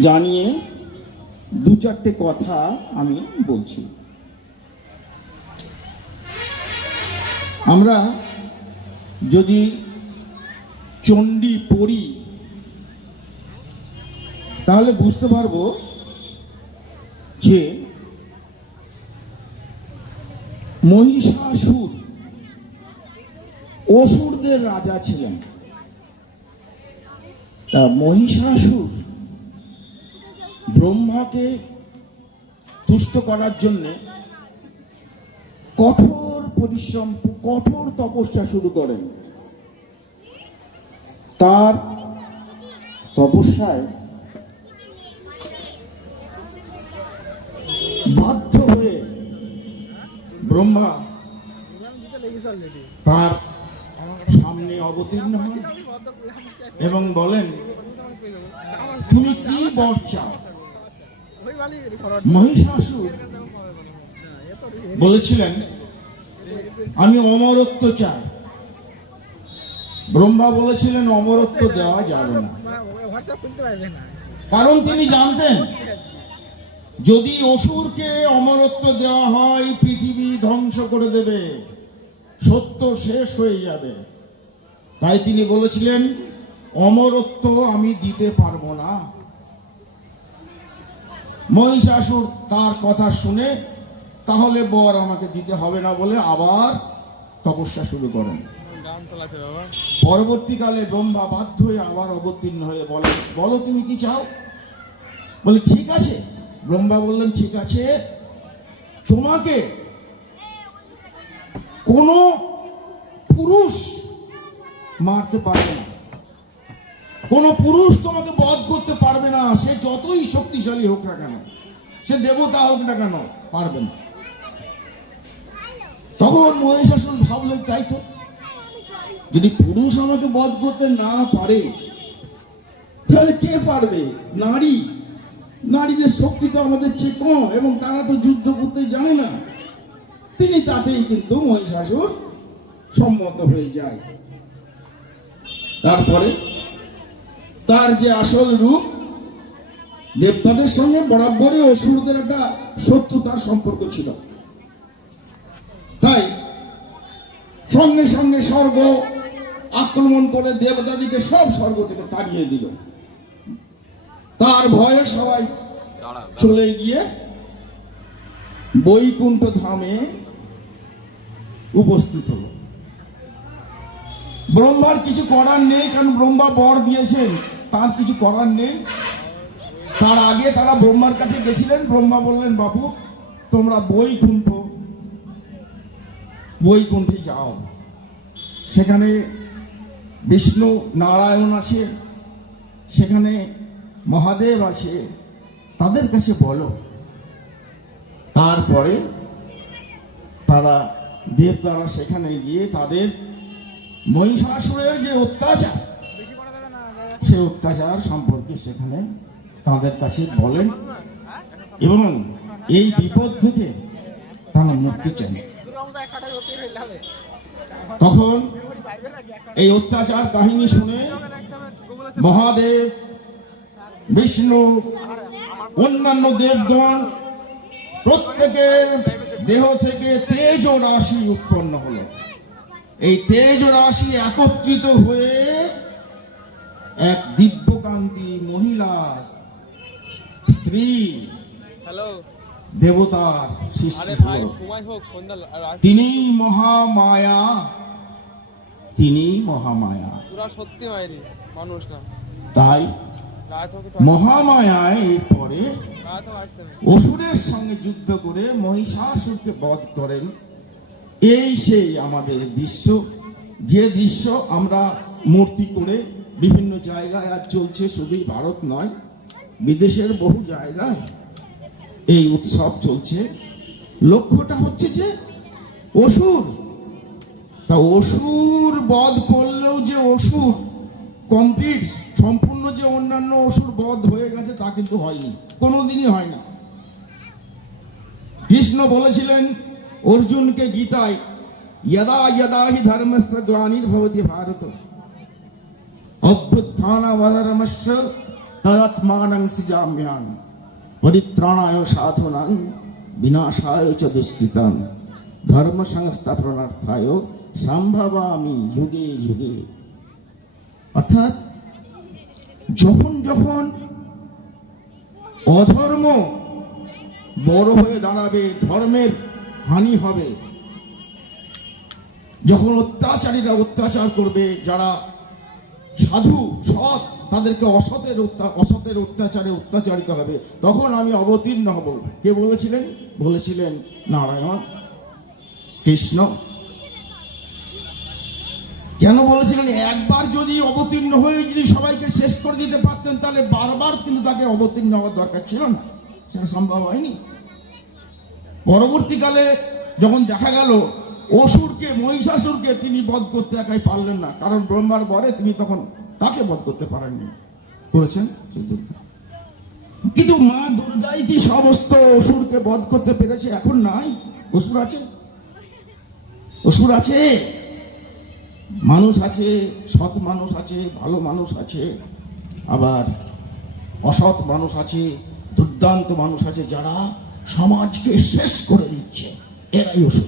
জানিয়ে দু চারটে কথা আমি বলছি। আমরা যদি চণ্ডী পড়ি, তাহলে বুঝতে পারব যে মহিষাসুর অসুরদের রাজা ছিলেন। তা মহিষাসুর ব্রহ্মাকে তুষ্ট করার জন্য কঠোর পরিশ্রম, কঠোর তপস্যা শুরু করেন। তার তপস্যায় বাধ্য হয়ে ব্রহ্মা তার সামনে অবতীর্ণ হন এবং বলেন, তুমি কি বর চাও? মহিষাসুর বলেছিলেন, আমি অমরত্ব চাই ব্রহ্মা বলেছিলেন, অমরত্ব দেওয়া যাবে না। কারণ তিনি জানতেন, যদি অসুরকে অমরত্ব দেওয়া হয়, পৃথিবী ধ্বংস করে দেবে, সত্য শেষ হয়ে যাবে। তাই তিনি বলেছিলেন, অমরত্ব আমি দিতে পারব না। মহিষাসুর তার কথা শুনে, তাহলে বর আমাকে দিতে হবে না বলে আবার তপস্যা শুরু করেন। পরবর্তীকালে ব্রহ্মা বাধ্য হয়ে আবার অবতীর্ণ হয়ে বলে, বলো তুমি কি চাও? বলে, ঠিক আছে। ব্রহ্মা বললেন, ঠিক আছে। তোমাকে কোন পুরুষ মারতে পারবে না। কোন পুরুষ তোমাকে বধ করতে পারবে না। সে যতই শক্তিশালী হোক না কেন, সে দেবতা হোক না কেন, পারবে না। তখন মহিষাসুর ভাবলেন তাই তো, যদি পুরুষ আমাকে বধ করতে না পারে, তাহলে কে পারবে? নারী, নারীদের শক্তি তো আমাদের চেয়ে কম এবং তারা তো যুদ্ধ করতে জানে না। তিনি তাতেই কিন্তু মহিষাসুর সম্মত হয়ে যায়। তারপরে তার যে আসল রূপ, দেবতাদের সঙ্গে বরাবরই অসুরদের একটা শত্রুতার সম্পর্ক ছিল। তাই সঙ্গে সঙ্গে স্বর্গ আক্রমণ করে দেবতাদিকে সব স্বর্গ থেকে তাড়িয়ে দিল। তার ভয়ে সবাই চলে গিয়ে বৈকুণ্ঠ ধামে উপস্থিত হলো। ব্রহ্মার কিছু করার নেই, কারণ ব্রহ্মা বর দিয়েছেন। তার কিছু করার নেই। তার আগে তারা ব্রহ্মার কাছে গেছিলেন। ব্রহ্মা বললেন বাবু তোমরা বৈকুণ্ঠ। বৈকুণ্ঠে যাও। সেখানে বিষ্ণু নারায়ণ আছে, সেখানে মহাদেব আছে। তাদের কাছে বলো। তারপরে তারা দেবতারা সেখানে গিয়ে তাদের মহিষাসুরের যে অত্যাচার সে অত্যাচার সম্পর্কে সেখানে তাদের কাছে বলেন এবং এই বিপদ থেকে তারা মুক্তি চান তখন এই অত্যাচার কাহিনী শুনে মহাদেব, বিষ্ণু, অন্যান্য দেবগণ প্রত্যেকের দেহ থেকে তেজ রাশি উৎপন্ন হলো। এই তেজ রাশি একত্রিত হয়ে এক দিব্যকান্তি মহিলা স্ত্রী হ্যালো। দেবতার সৃষ্টি তিনি মহামায়া তিনি মহামায়া। পুরা সত্যি মানুষ না। তাই মহামায়ায় নেই অসুরের সঙ্গে যুদ্ধ করে মহিষাসুরকে বধ করেন। এই সেই আমাদের দৃশ্য। যে দৃশ্য আমরা মূর্তি করে বিভিন্ন জায়গায় আজ চলছে, শুধুই ভারত নয়, বিদেশের বহু জায়গায় এই উৎসব চলছে। লক্ষ্যটা হচ্ছে যে অসুর। তা অসুর বধ করলেও যে অসুর কমপ্লিট সম্পূর্ণ যে অন্যান্য অসুর বধ হয়ে গেছে, তা কিন্তু হয়নি, কোনোদিনই হয় না। কৃষ্ণ বলেছিলেন, অর্জুনকে গীতায় ইয়াদা ইয়াদা হি ধর্মস্য গ্লানির ভবতি ভারত অভ্যুত্থানাবধরমশ্চ তদাত্মানং সৃজাম্যান পরিত্রাণায় সাধনাং বিনাশায় চ ধর্ম সংস্থাপনার্থায় সম্ভবামি যুগে যুগে অর্থাৎ যখন যখন অধর্ম বড় হয়ে দাঁড়াবে ধর্মের হানি হবে যখন অত্যাচারীরা অত্যাচার করবে যারা সাধু, সৎ, তাদেরকে অসতের অসতের অত্যাচারে অত্যাচারিত হবে। তখন আমি অবতীর্ণ হব। কে বলেছিলেন? বলেছিলেন নারায়ণ কৃষ্ণ। কেন বলেছিলেন? একবার যদি অবতীর্ণ হয়ে যদি সবাইকে শেষ করে দিতে পারতেন, তাহলে বারবার কিন্তু তাকে অবতীর্ণ হওয়ার দরকার ছিল না। সেটা সম্ভব হয়নি। পরবর্তীকালে যখন দেখা গেল অসুরকে, মহিষাসুরকে তিনি বধ করতে একাই পারলেন না। কারণ ব্রহ্মার বরে তিনি তখন তাকে বধ করতে পারেননি। করেছেন? কিন্তু মা দুর্গাই কি সমস্ত অসুরকে বধ করতে পেরেছে? এখন নাই। অসুর আছে? অসুর আছে? মানুষ আছে, সৎ মানুষ আছে, ভালো মানুষ আছে, আবার অসৎ মানুষ আছে, দুর্দান্ত মানুষ আছে, যারা সমাজকে শেষ করে দিচ্ছে। এরাই অসুখ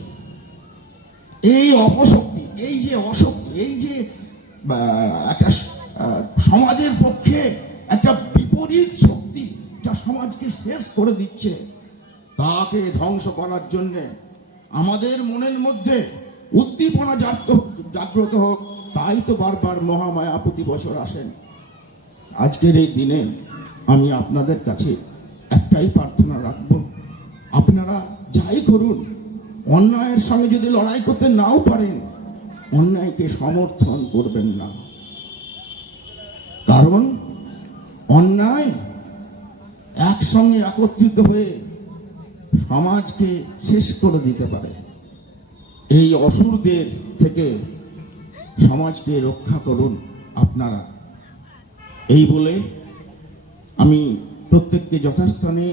এই অপশক্তি, এই যে অশক্তি, এই যে একটা সমাজের পক্ষে একটা বিপরীত শক্তি যা সমাজকে শেষ করে দিচ্ছে, তাকে ধ্বংস করার জন্য আমাদের মনের মধ্যে উদ্দীপনা জাগ্রত হোক, তাই তো বারবার মহামায়া প্রতি বছর আসেন। আজকের এই দিনে আমি আপনাদের কাছে একটাই প্রার্থনা রাখব। আপনারা যাই করুন অন্যায়ের সঙ্গে যদি লড়াই করতে নাও পারেন, অন্যায়কে সমর্থন করবেন না। কারণ অন্যায় একসঙ্গে একত্রিত হয়ে সমাজকে শেষ করে দিতে পারে। এই অসুরদের থেকে সমাজকে রক্ষা করুন আপনারা। এই বলে আমি প্রত্যেককে যথাস্থানে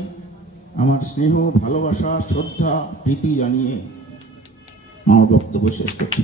আমার স্নেহ ভালোবাসা শ্রদ্ধা প্রীতি জানিয়ে আমার বক্তব্য শেষ করছি।